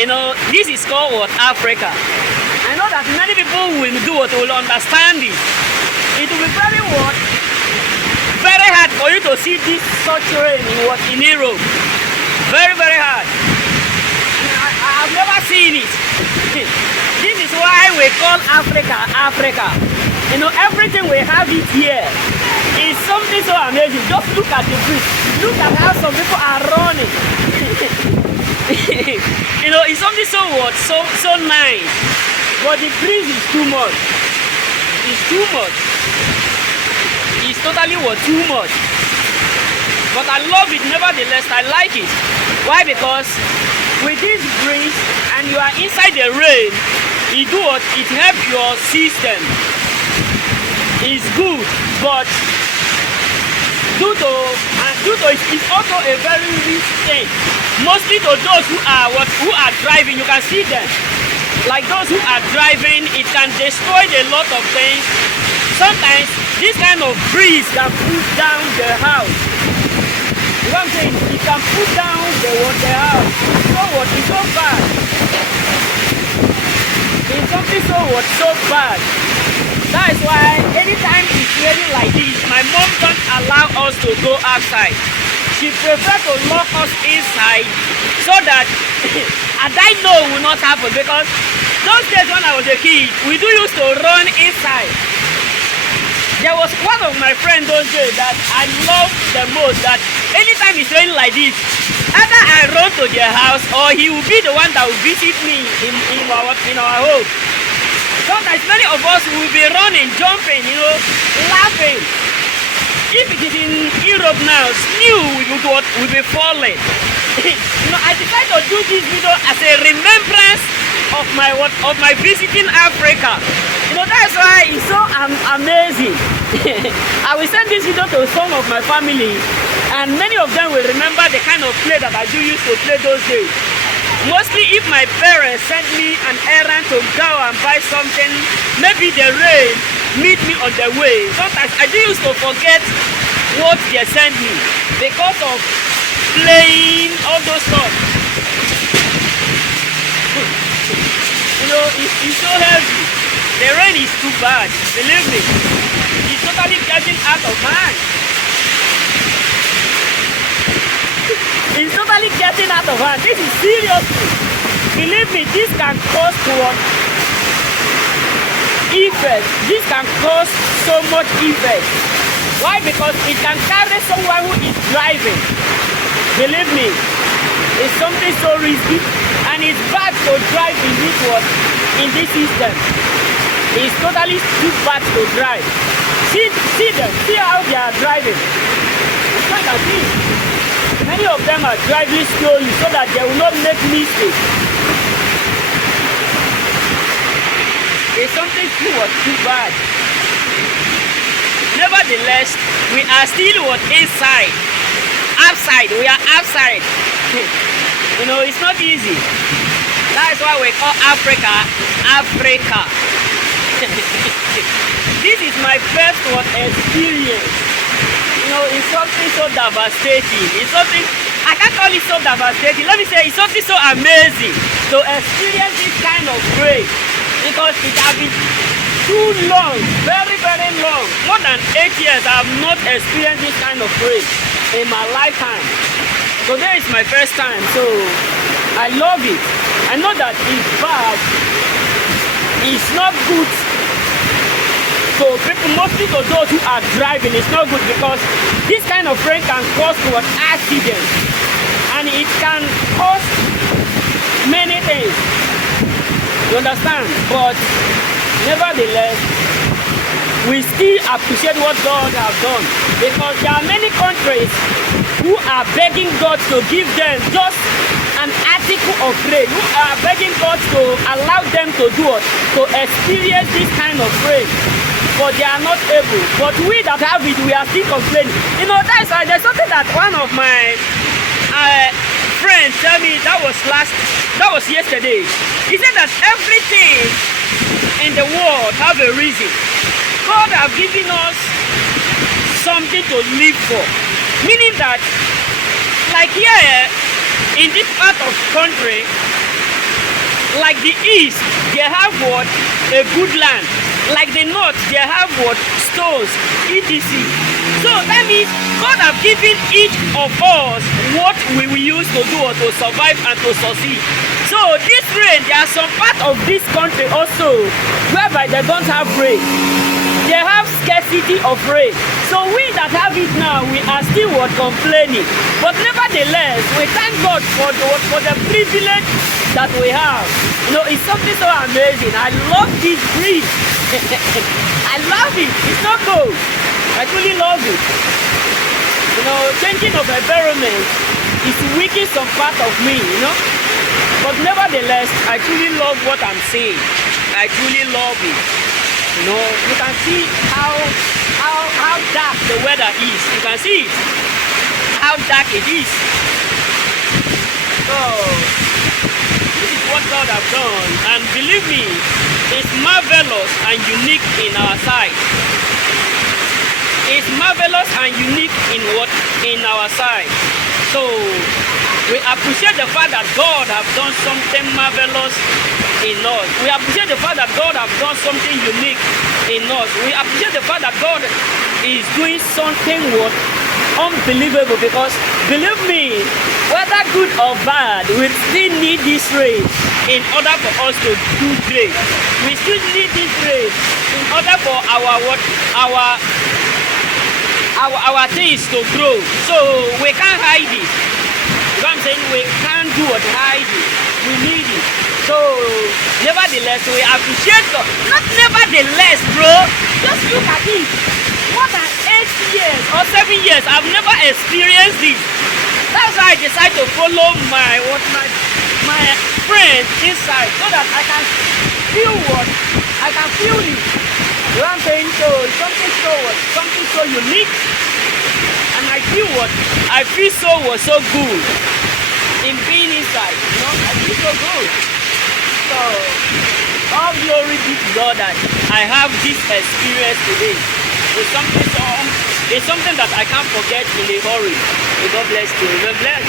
This is called what? Africa. I know that many people will do what will understand it. It will be very what? Very hard for you to see this such rain in Europe. Very, very hard. I have never seen it. This is why we call Africa, Africa. Everything we have it here is something so amazing. Just look at the breeze. Look at how some people are running. It's something so what? So nice. But the breeze is too much. It's too much. It's totally what? Too much. But I love it nevertheless. I like it. Why? Because with this breeze and you are inside the rain, it do what? It helps your system. It's good, but due to it's also a very risky thing. Mostly to those who are driving, you can see them. Like those who are driving, it can destroy a lot of things. Sometimes this kind of breeze can push down the house. You know what I'm saying? It can push down the house. It's so bad. It's something so bad. That is why anytime it's raining like this, my mom don't allow us to go outside. She prefers to lock us inside so that and I know it will not happen, because those days when I was a kid, we used to run inside. There was one of my friends those days that I loved the most, that anytime it's raining like this, either I run to their house or he will be the one that will visit me in our home. Sometimes many of us will be running, jumping, laughing. If it is in Europe now, snow will be falling. I decided to do this video as a remembrance of my visiting Africa. That's why it's so amazing. I will send this video to some of my family, and many of them will remember the kind of play that I used to play those days. Mostly if my parents sent me an errand to go and buy something, maybe the rain meet me on the way. Sometimes I used to forget what they sent me because of playing all those stuff. It's so heavy. The rain is too bad, believe me. It's totally getting out of hand. It's totally getting out of hand. This is serious. Believe me, this can cause what? Effect. This can cause so much effect. Why? Because it can carry someone who is driving. Believe me, it's something so risky, and it's bad to drive in this system. It's totally too bad to drive. See them. See how they are driving. It's like a thing. Many of them are driving slowly so that they will not make mistakes. It's something too bad. Nevertheless, we are still inside. Outside, we are outside. It's not easy. That is why we call Africa, Africa. This is my first experience. It's something so devastating. It's something, I can't call it so devastating. Let me say it's something so amazing to experience this kind of rain, because it has been too long, very, very long. More than 8 years I have not experienced this kind of rain in my lifetime. Today is my first time, so I love it. I know that it's bad. It's not good. So people, mostly to those who are driving, it's not good, because this kind of rain can cause accidents, and it can cause many things. You understand? But nevertheless, we still appreciate what God has done, because there are many countries who are begging God to give them just an article of rain, who are begging God to allow them to do it, to experience this kind of rain. But they are not able. But we that have it, we are still complaining. That's why there's something that one of my friends tell me that was yesterday. He said that everything in the world have a reason. God have given us something to live for. Meaning that, like here in this part of country, Like the east, they have what? A good land. Like the north, they have what? Stones, etc. So that means God have given each of us what we will use to do or to survive and to succeed. So this rain, there are some part of this country also whereby they don't have rain. They have scarcity of rain. So we that have it now, we are still what? Complaining. But nevertheless, we thank God for the privilege that we have. You know, it's something so amazing. I love this breeze. I love it. It's not cold. I truly love it. You know, changing of environment is weakening some part of me, you know. But nevertheless, I truly love what I'm saying. I truly love it. You know, you can see how dark the weather is. You can see it. How dark it is. So this is what God has done, and believe me, it's marvelous and unique in our sight. It's marvelous and unique in what? In our sight. So we appreciate the fact that God has done something marvelous in us. We appreciate the fact that God has done something unique in us. We appreciate the fact that God is doing something what? Unbelievable, because believe me, whether good or bad, we still need this rain in order for us to do great. We still need this rain in order for our things to grow. So we can't hide it. You know what I'm saying? We can't do what? Hide it. We need it. So nevertheless, we appreciate God. Not nevertheless, bro. Just look at it. More than 8 years or 7 years, I've never experienced this. That's why I decided to follow my friend inside, so that I can feel what? I can feel it. You know what I'm saying? So something so unique. And I feel what? I feel so good in being inside. You know, I feel so good. So all glory be to God that I have this experience today. It's something that I can't forget in a hurry. May God bless you. God bless.